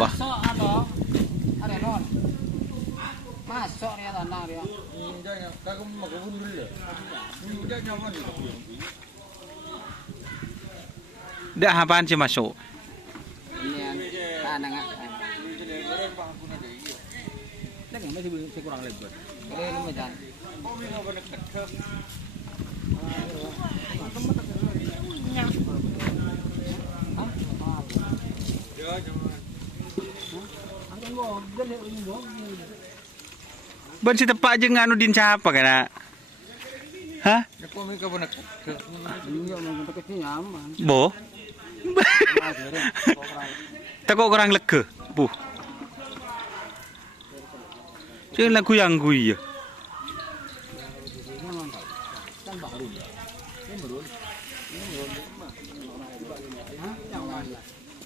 bah. Masuk ada non. Masuk dia tanah dia. Dah apaan sih masuk? Ini tanah nggak. Dah masih belum kurang lebar. Ini macam. Ben si tepak aja nganu din siapa kena? Hah? Bo? Takut kurang lega, bu. Jangan lagu yang gue ya.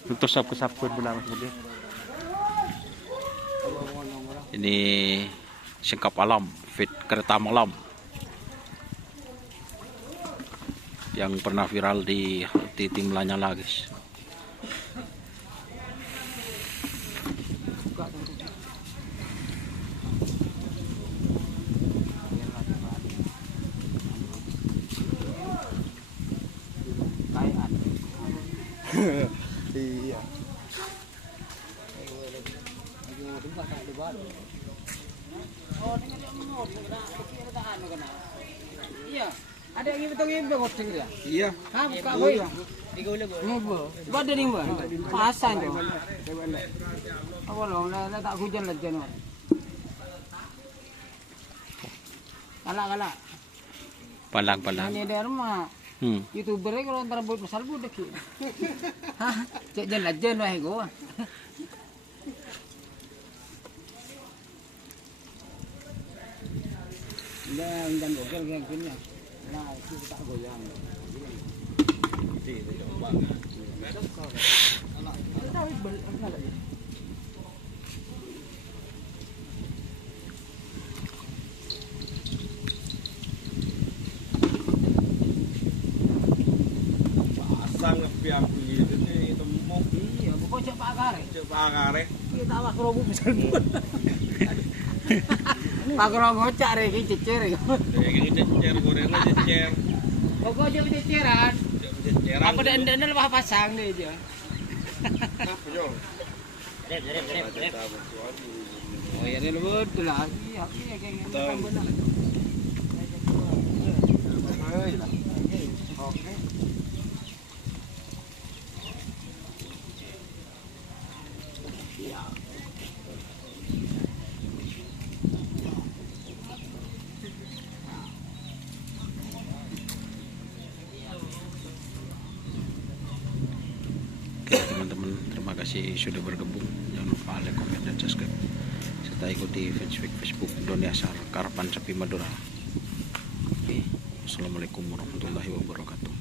Untuk sapu-sapu belah kemudian. Ini singkap alam, fit kereta malam yang pernah viral di tim Lanyala, guys. Iya. Iya, ada yang betul koceng dia. Iya. Buka boy. Ngobo. Bada ning ba? Pasan tu. Apa lo lah tak hujan lagi no. Kala. Palang. Hanya dia rumah. YouTuber kalau antara buat besar budak. Hah? Cek jalan wahai gua. Dan bogel kayak gini ya. Nah, itu tak goyang. Pasang ngebiak gitu nih temu. Iya, pokoknya cek pakar. Coba akare. Kita awak kerobu besar pun. Pak kerobu cak iki cecer. Ya gini cecer goreng cecer. Pokoknya ceceran. Ceceran. Apa dan lebah pasang deh aja. Apa yo? Rep. Oh ya, dia betul lagi. Aku ya kayak gitu kan benar. Oke. Oke teman-teman, terima kasih sudah bergabung. Jangan lupa like, komen, dan subscribe. Serta ikuti fanspage Facebook Doni Asar Karapan Sapi Madura. Oke, Assalamualaikum warahmatullahi wabarakatuh.